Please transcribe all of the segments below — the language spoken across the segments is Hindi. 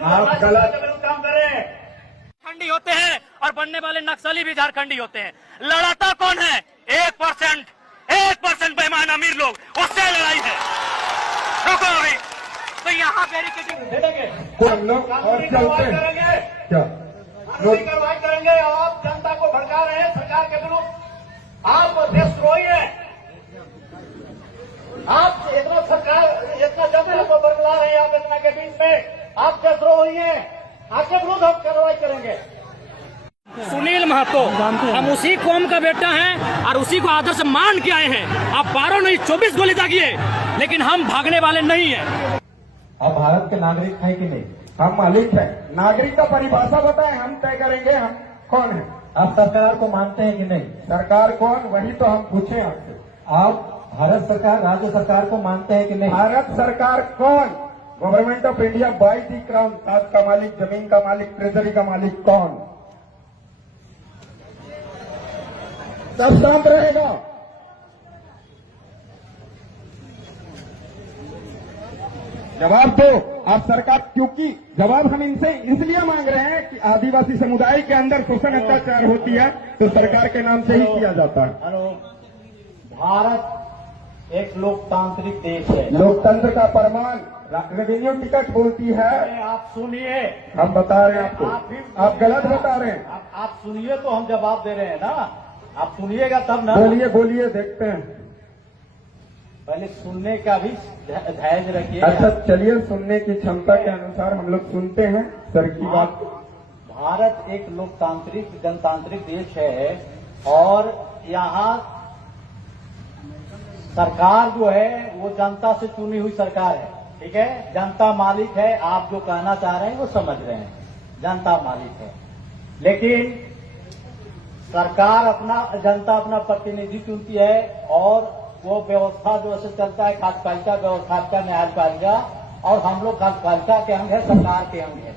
आप गलत काम कर रहे हैं। झारखंडी होते हैं और बनने वाले नक्सली भी झारखंडी होते हैं। लड़ाता कौन है? 1% बेईमान अमीर लोग, उससे लड़ाई है। रुको अभी तो यहाँ बैरिकेडिंग दे देंगे, हम लोग और चलते हैं क्या कार्रवाई करेंगे। आप जनता को भड़का रहे हैं सरकार के विरुद्ध, आप देशद्रोही हैं। आप इतना जनता को बरगला रहे हैं, आप इतना के बीच में आप देशद्रोही हैं। आपके विरुद्ध हम कार्रवाई करेंगे। सुनील महतो, हम उसी कौम का बेटा हैं और उसी को आदर से मान के आए हैं। आप 12 नहीं 24 गोली दागिए, लेकिन हम भागने वाले नहीं हैं। आप भारत के नागरिक हैं कि नहीं? हम मालिक हैं। नागरिक का परिभाषा बताएं, हम तय करेंगे हम कौन है। आप सरकार को मानते हैं कि नहीं? सरकार कौन, वही तो हम पूछे आपसे। आप भारत सरकार, राज्य सरकार को मानते हैं कि नहीं? भारत सरकार कौन? Government of India by the crown, ताज का मालिक, जमीन का मालिक, ट्रेजरी का मालिक कौन? सब शांत रहेगा। जवाब दो आप सरकार, क्योंकि जवाब हम इनसे इसलिए मांग रहे हैं कि आदिवासी समुदाय के अंदर शोषण अत्याचार होती है तो सरकार के नाम से ही किया जाता है। हेलो, भारत एक लोकतांत्रिक देश है। लोकतंत्र का प्रमाण रेवेन्यू टिकट बोलती है। आप सुनिए, हम बता रहे हैं आपको, आप गलत बता रहे हैं। आप सुनिए तो हम जवाब दे रहे हैं ना। आप सुनिएगा तब ना। बोलिए बोलिए, देखते हैं। पहले सुनने का भी धैर्य रखिए। अच्छा चलिए, सुनने की क्षमता के अनुसार हम लोग सुनते हैं सर की बात। भारत एक लोकतांत्रिक जनतांत्रिक देश है और यहाँ सरकार जो है वो जनता से चुनी हुई सरकार है। ठीक है, जनता मालिक है। आप जो कहना चाह रहे हैं वो समझ रहे हैं, जनता मालिक है। लेकिन सरकार जनता अपना प्रतिनिधि चुनती है और वो व्यवस्था जो ऐसे चलता है, कार्यपालिका व्यवस्था, न्यायपालिका, और हम लोग कार्यपालिका के अंग है, सरकार के अंग है।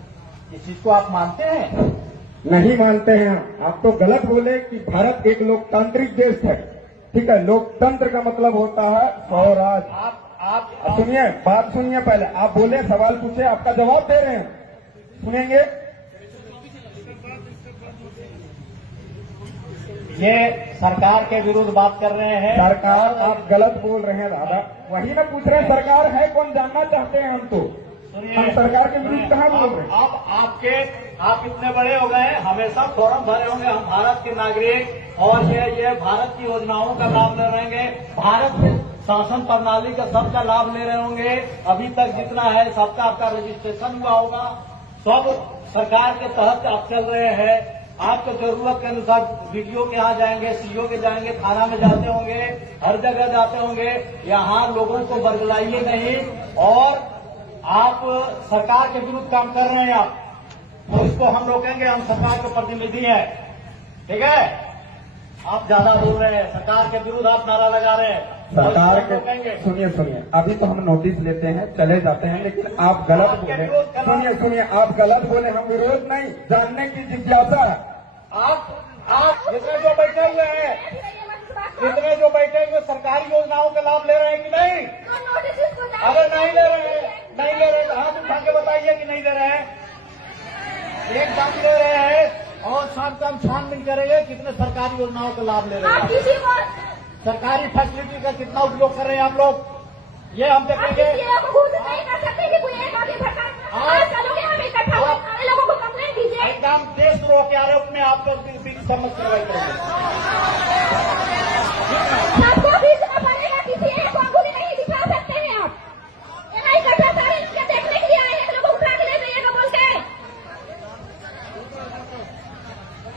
इस चीज को आप मानते हैं? नहीं मानते हैं। आप तो गलत बोले कि भारत एक लोकतांत्रिक देश है। ठीक है, लोकतंत्र का मतलब होता है स्वराज। आप सुनिए, बात सुनिए। पहले आप बोले, सवाल पूछे, आपका जवाब दे रहे हैं, सुनेंगे। ये सरकार के विरुद्ध बात कर रहे हैं। सरकार, आप गलत बोल रहे हैं दादा। वही ना पूछ रहे हैं, सरकार है कौन, जानना चाहते हैं हम तो। हम सरकार के विरुद्ध कहाँ बोल रहे हैं? आप इतने बड़े हो गए, हमेशा फॉर्म भरे होंगे, हम भारत के नागरिक और ये भारत की योजनाओं का लाभ ले रहे होंगे, भारत के शासन प्रणाली का सबका लाभ ले रहे होंगे। अभी तक जितना है सबका आपका रजिस्ट्रेशन हुआ होगा, सब सरकार के तहत आप चल रहे हैं। आपको जरूरत के अनुसार वीडियो के यहाँ जाएंगे, सीओ के जाएंगे, थाना में जाते होंगे, हर जगह जाते होंगे। यहाँ लोगों को बरगलाइए नहीं। और आप सरकार के विरुद्ध काम कर रहे हैं आप, तो इसको हम रोकेंगे। हम सरकार के प्रतिनिधि हैं, ठीक है? आप ज्यादा बोल रहे हैं, सरकार के विरुद्ध आप नारा लगा रहे हैं। सरकार के सुनिए, अभी तो हम नोटिस लेते हैं, चले जाते हैं, लेकिन आप गलत बोले। सुनिए, आप गलत बोले। हम विरोध नहीं, जानने की जिज्ञासा है। आप जितने जो बैठे हुए हैं, सरकारी योजनाओं का लाभ ले रहे हैं कि नहीं? अगर नहीं ले रहे हैं तो हाथ उठा के बताइए कि नहीं ले रहे हैं। एकदम ले रहे हैं और शाम को हम छानबीन करेंगे कितने सरकारी योजनाओं का लाभ ले रहे हैं, सरकारी फैसिलिटी का कितना उपयोग कर रहे हैं आप लोग, ये हम देखेंगे। एकदम देशद्रोह के आरोप में आप लोग समझ कार्रवाई करेंगे।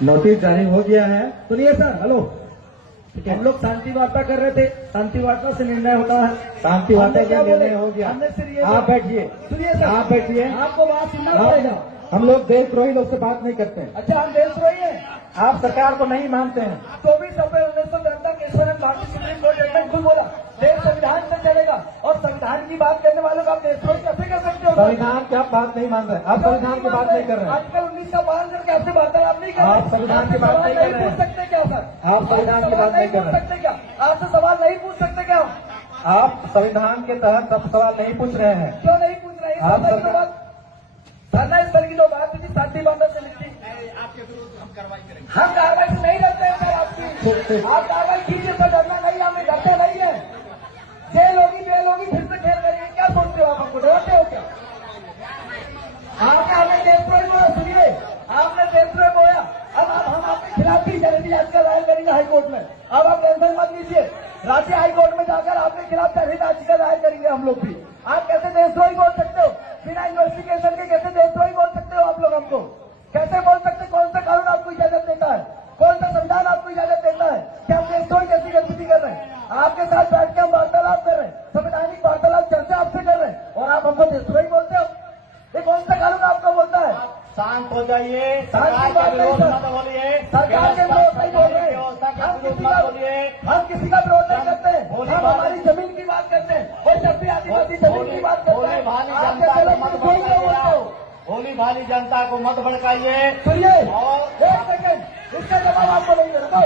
नोटिस जारी हो गया है। सुनिए सर, हेलो, हम लोग शांति वार्ता कर रहे थे, शांति वार्ता से निर्णय होता है। शांति वार्ता का निर्णय हो गया। आप बैठिए, सुनिए सर, आप बैठिए, आपको बात सुनना पड़ेगा। हम लोग देशद्रोही लोग से बात नहीं करते हैं। अच्छा, हम देशद्रोही हैं? आप सरकार को नहीं मानते हैं? 24 अप्रैल 1993 के ईश्वरन भारतीय सुप्रीम कोर्ट जजमेंट खुद बोला देश संविधान से चलेगा, और संविधान की बात करने वालों को आप देशद्रोही कैसे कर सकते हो? संविधान की आप बात नहीं मान रहे, आप संविधान की बात नहीं कर रहे हैं। आजकल 19 का पालन करके आपसे वार्तालाप नहीं कर रहे, आप संविधान की बात नहीं कर रहे हैं। सकते क्या सर? आप संविधान की बात नहीं कर सकते क्या? आपसे सवाल नहीं पूछ सकते क्या? आप संविधान के तहत सब सवाल नहीं पूछ रहे हैं। क्यों नहीं पूछ रहे? आप सर धरना स्थल की जो बात थी शांति बांधा से लिखी, आपके विरुद्ध हम कार्रवाई करेंगे। हम कार्रवाई से नहीं डरते हैं सर आपकी, आप कार्रवाई कीजिए सर, डरना नहीं, हमें डरते नहीं है। जेल होगी फिर से खेल करेंगे, क्या सोचते हो आप, हमको डरते हो क्या? आपने हमें देशद्रोही बोला, सुनिए आपने देशद्रोही बोला, अब हम आपके खिलाफ भी जनहित याचिका दायर करेंगे हाईकोर्ट में। अब आप टेंशन मत लीजिए, राज्य हाईकोर्ट में जाकर आपके खिलाफ जनहित याचिका दायर करेंगे हम लोग भी। आप कैसे देशद्रोही बोल सकते हो, बिना इन्वेस्टिगेशन के कैसे देशद्रोही बोल सकते हो आप लोग हमको? कैसे बोल सकते, कौन सा कानून आपको इजाजत देता है, कौन सा संविधान आपको इजाजत देता है कि हम देशद्रोही कैसी गतिविधि कर रहे हैं? आपके साथ बैठ के हम वार्तालाप कर रहे हैं, संवैधानिक वार्तालाप चर्चा आपसे कर रहे हैं, और आप हमको देशद्रोही बोलते हो? ये कौन सा कानून आपको बोलता है? शांत हो जाइए, सरकार के विरोध मत बोलिए, सरकार के विरोध नहीं बोल रहे, व्यवस्था के हम विरोध किसी मत बोलिए। का विरोध नहीं करते हैं, हम हमारी जमीन की बात करते हैं, और जब भी आदिवासी जमीन की बात करते हैं आप कैसे लोग देशद्रोही क्यों बोलते हो? भोली भाली जनता को मत भड़काइए। सुनिए एक सेकंड, इसका जवाब आपको नहीं देना।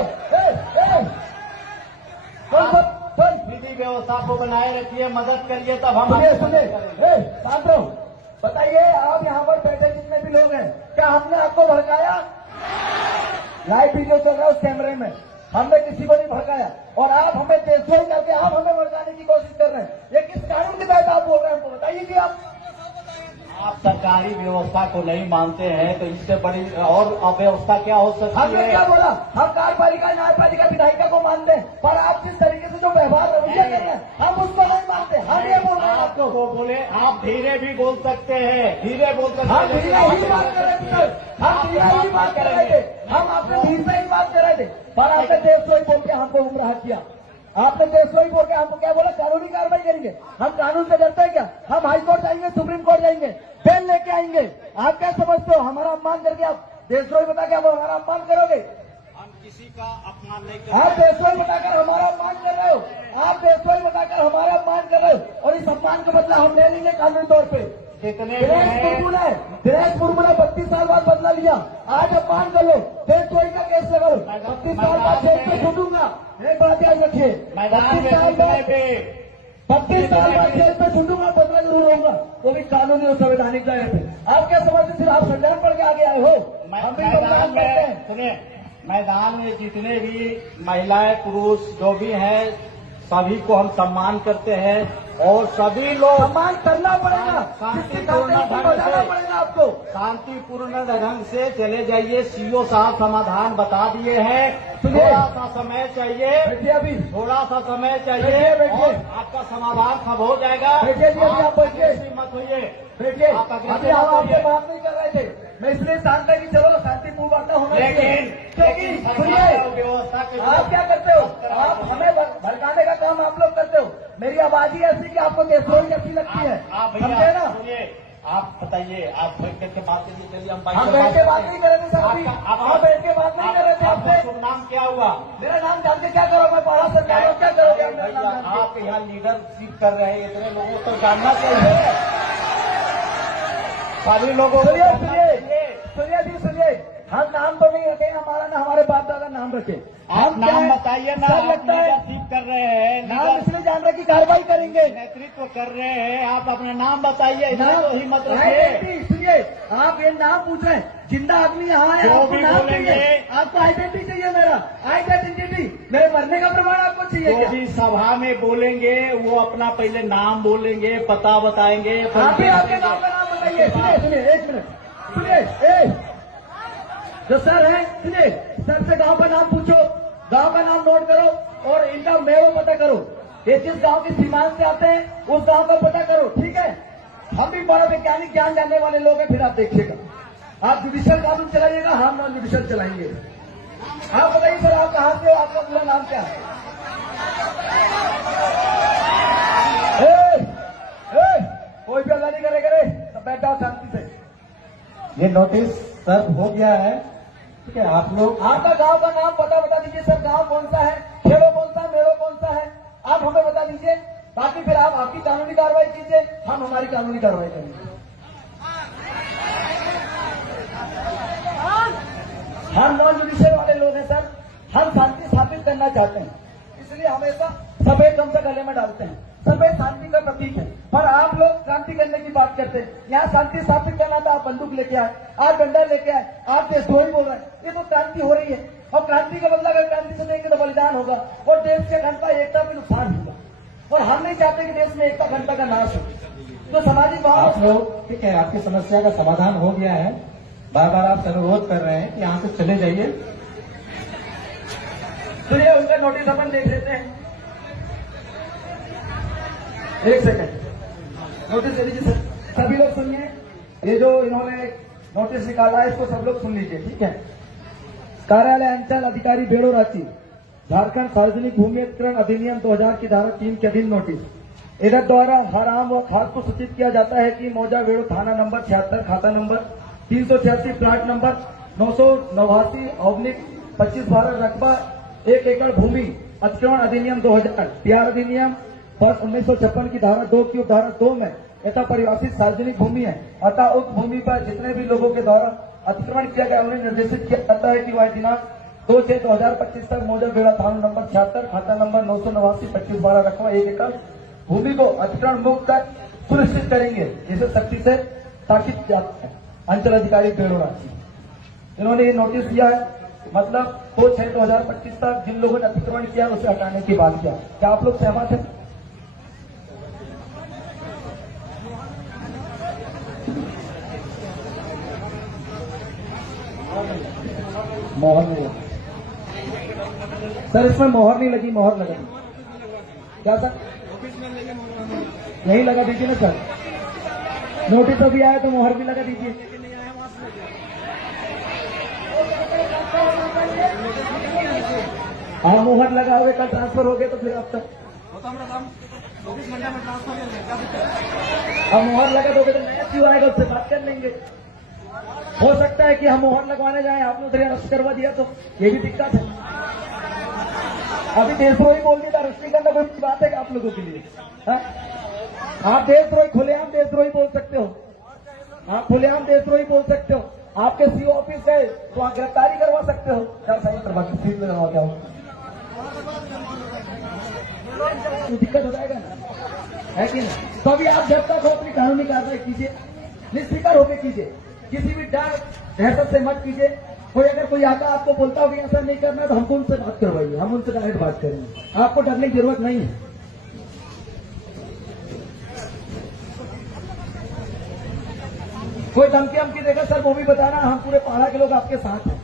विधि व्यवस्था को बनाए रखिए, मदद करिए, तब हम सुनिए बात रहो, बताइए आप यहाँ पर बैठे जितने भी लोग हैं, क्या हमने आपको भड़काया? लाइव वीडियो चल रहा है उस कैमरे में, हमने किसी को नहीं भड़काया, और आप हमें देशद्रोही करके आप हमें भड़काने की कोशिश कर रहे हैं। ये किस कानून के तहत आप बोल रहे हैं, हमको बताइए कि आप सरकारी व्यवस्था को नहीं मानते हैं तो इससे बड़ी और अव्यवस्था क्या हो सकती हमने है? क्या बोला, हम कार्यपालिका न्यायपालिका विधायिका को मानते हैं, पर आप जिस तरीके से जो व्यवहार रवैया कर रहे हैं हम उसको नहीं मानते। हम ये बोल रहे हैं आपको, वो बोले आप धीरे भी बोल सकते हैं, धीरे बोल सकते हम धीरे ही बात कर रहे थे, हम धीरे ही बात कर रहे थे, हम आपने धीरे से ही बात कर रहे थे, पर आपने देशद्रोही बोल के हमको गुमराह किया। आपने देशद्रोही बोल के हमको क्या बोला, कानूनी कार्रवाई करेंगे। हम कानून से डरते हैं क्या? हम हाईकोर्ट जाएंगे, सुप्रीम कोर्ट जाएंगे, बेल लेके आएंगे। आप क्या समझते हो, हमारा अपमान करके आप देशद्रोही बता के आप हमारा अपमान करोगे? हम किसी का अपमान नहीं आप देशद्रोही बताकर हमारा अपमान कर रहे हो, आप देशद्रोही बताकर हमारा अपमान कर रहे हो, और इस अपमान का बदला हम ले लेंगे कानूनी तौर पे। जितने दिनेश मुर्मू ने 32 साल बाद बदला लिया, आज अपमान कर लो, देशद्रोही का केस लगाओ, 32 साल बाद जेल में छूटूंगा। एक बात याद रखिए, 32 साल बाद जेल में छूटूंगा, बदला जरूर होगा, वो भी कानूनी और संवैधानिक दायरे पे। आप क्या समझते, सिर्फ आप संविधान पढ़ के आगे आए हो? हम भी संविधान पढ़ते हैं। सुनिए, मैदान में जितने भी महिलाएं पुरुष जो भी हैं सभी को हम सम्मान करते हैं, और सभी लोग सम्मान करना पड़ेगा, शांतिपूर्ण पड़ेगा आपको। शांतिपूर्ण ढंग से चले जाइए। सीओ साहब समाधान बता दिए हैं, सुनिए, थोड़ा सा समय चाहिए, बैठिए अभी, थोड़ा सा समय चाहिए, बैठिए, और आपका समाधान सब हो जाएगा। बैठिए जी, अभी आप बैठिए, मत होइए, देखिए आप अभी हम आपसे बात नहीं कर रहे थे, मैं इसलिए शांत है कि चलो शांतिपूर्ण वार्ता होना चाहिए। क्योंकि सुनिए, व्यवस्था के आप क्या करते हो, आप हमें भड़काने का काम आप लोग करते हो। मेरी आवाज ही ऐसी कि आपको देशद्रोही कैसी लगती है, समझे ना? आप बताइए, आप बैठ करके बात कीजिए। चलिए हम बैठ के बात नहीं कर रहे थे सर, अभी आप बैठ के बात नहीं कर रहे थे आपसे। शुभ नाम क्या हुआ? मेरा नाम जान के क्या करोगे, मैं पढ़ा सरकार हो, क्या करोगे आप मेरा नाम जान के? आप यहाँ लीडरशिप कर रहे हैं, इतने लोगों को जानना चाहिए, सभी लोगों को सुनिए जी, सुनिए, हम नाम तो नहीं रखे, हमारा ना हमारे बाप दादा नाम रखे। आप नाम बताइए ना, सब लगता है लीडरशिप कर रहे हैं, नाम इसलिए जान रहे की कार्रवाई करेंगे, नेतृत्व कर रहे हैं, आप अपना नाम बताइए, नाम ही मत रखिए। सुनिए, आप ये नाम पूछ रहे हैं, जिंदा आदमी यहाँ है, जो आपको भी नाम बोलेंगे, चाहिए, आपको आइडेंटिटी चाहिए, मेरा आइडेंटिटी, मेरे मरने का प्रमाण आपको चाहिए जो क्या? भी सभा में बोलेंगे वो अपना पहले नाम बोलेंगे, पता बताएंगे। आप भी आपके गाँव का नाम बताइए। सुनिए एक मिनट, सुनिए, जो सर है, सुनिए, सर से गांव का नाम पूछो, गांव का नाम नोट करो, और इनका मेव पता करो, ये जिस गांव की सीमांत से आते हैं उस गांव का पता करो, ठीक है? हम भी बड़ा वैज्ञानिक ज्ञान जानने वाले लोग हैं, फिर आप देखिएगा। आप जुडिशियल कानून चलाइएगा, हम नॉन जुडिशियल चलाएंगे। आप बताइए सर, आप कहाँ से हो, आपका पूरा नाम क्या है? कोई भी अल्लाह नहीं करे, सब बैठ जाओ शांति से। ये नोटिस सर्व हो गया है, ठीक है? आप लोग आपका गांव का नाम पता बता दीजिए सर, गांव कौन सा है, खेड़ो कौन सा है, मेड़ो कौन सा है, आप हमें बता दीजिए। बाकी फिर आप आपकी कानूनी कार्रवाई कीजिए, हम हमारी कानूनी कार्रवाई करेंगे। हम नॉन जुडिशियल वाले लोग हैं सर, हम शांति स्थापित करना चाहते हैं, इसलिए हमेशा सब एक दम से गले में डालते हैं। सफेद शांति का प्रतीक है, पर आप लोग क्रांति करने की बात करते हैं। यहाँ शांति स्थापित करना था, आप बंदूक लेके आए, आप डंडा लेके आए, आप देशद्रोही बोल रहे हैं। ये तो क्रांति हो रही है, और क्रांति का बदला अगर क्रांति से देंगे तो बलिदान होगा और देश के अखंडता एकता में नुकसान होगा। और हम नहीं चाहते कि देश में एकता अखंडता का नाश हो। तो सामाजिक भाव आप लोग ठीक है, आपकी समस्या का समाधान हो गया है। बार बार आप अनुरोध कर रहे हैं कि यहाँ से चले जाइए। तो ये उनका नोटिस अपन देख लेते हैं। एक सेकंड, नोटिस दे दीजिए सर। सभी लोग सुनिए, ये जो इन्होंने नोटिस निकाला है इसको सब लोग सुन लीजिए, ठीक है। कार्यालय अंचल अधिकारी बेड़ो रांची, झारखंड सार्वजनिक भूमि अधिग्रहण अधिनियम 2000 की धारा 3 के अधीन नोटिस। इधर द्वारा हर आम व खास को सूचित किया जाता है कि मौजा बेड़ो थाना नंबर 76, खाता नंबर 386, प्लाट नंबर 989/25/12, रकबा 1 एकड़ भूमि अधिग्रहण अधिनियम 2000, बिहार अधिनियम 1956 की धारा 2 की धारा 2 में यथा परिभाषित सार्वजनिक भूमि है। अतः उक्त भूमि पर जितने भी लोगों के द्वारा अतिक्रमण किया गया उन्हें निर्देशित किया जाता है कि वह दिनांक 2/6/2025 तक मौजा बेड़ा थाना नंबर 76, खाता नंबर 989/25/12, रकबा 1 एकड़ भूमि को अतिक्रमण मुक्त कर सुनिश्चित करेंगे। इसे सख्ती से ताकीद जाता है। अंचल अधिकारी बेड़ो रांची, इन्होंने ये नोटिस दिया है, मतलब 2/6/2025 तक जिन लोगों ने अतिक्रमण किया उसे हटाने की बात किया। क्या आप लोग सहमत हैं? मोहर नहीं लगी सर, इसमें मोहर नहीं लगी, मोहर लगा क्या सर? यही लगा दीजिए ना सर। नोटिस अभी आया तो मोहर भी लगा दीजिए। हाँ, मोहर लगा हुए कल ट्रांसफर हो गए तो फिर अब तक अब मोहर लगा दोगे तो नया क्यों आएगा, उससे बात कर लेंगे। हो सकता है कि हम मोहर लगवाने जाएं, आपने उधर अरेस्ट करवा दिया तो ये भी दिक्कत है। अभी देशद्रोही बोल दिया, अरेस्ट नहीं करना कोई बात है कि आप लोगों के लिए? आप देशद्रोही, खुलेआम देशद्रोही बोल सकते हो, आप खुलेआम देशद्रोही बोल सकते हो। आपके सीओ ऑफिस गए तो आप गिरफ्तारी करवा सकते हो। क्या सही करवा के सीट में करवा क्या हो, दिक्कत हो जाएगा ना, है कि नहीं? तो अभी आप जब तक हो अपनी कानूनी कार्रवाई कीजिए, निष्फिक्र होकर कीजिए, किसी भी डर दहशत से मत कीजिए। कोई अगर कोई आता आपको बोलता हो कि ऐसा नहीं करना तो हमको उनसे बात करवाइए, हम उनसे डायरेक्ट बात करेंगे। आपको डरने की जरूरत नहीं है। कोई धमकी हमकी देगा सर, वो भी बताना, हम पूरे पहाड़ा के लोग आपके साथ हैं।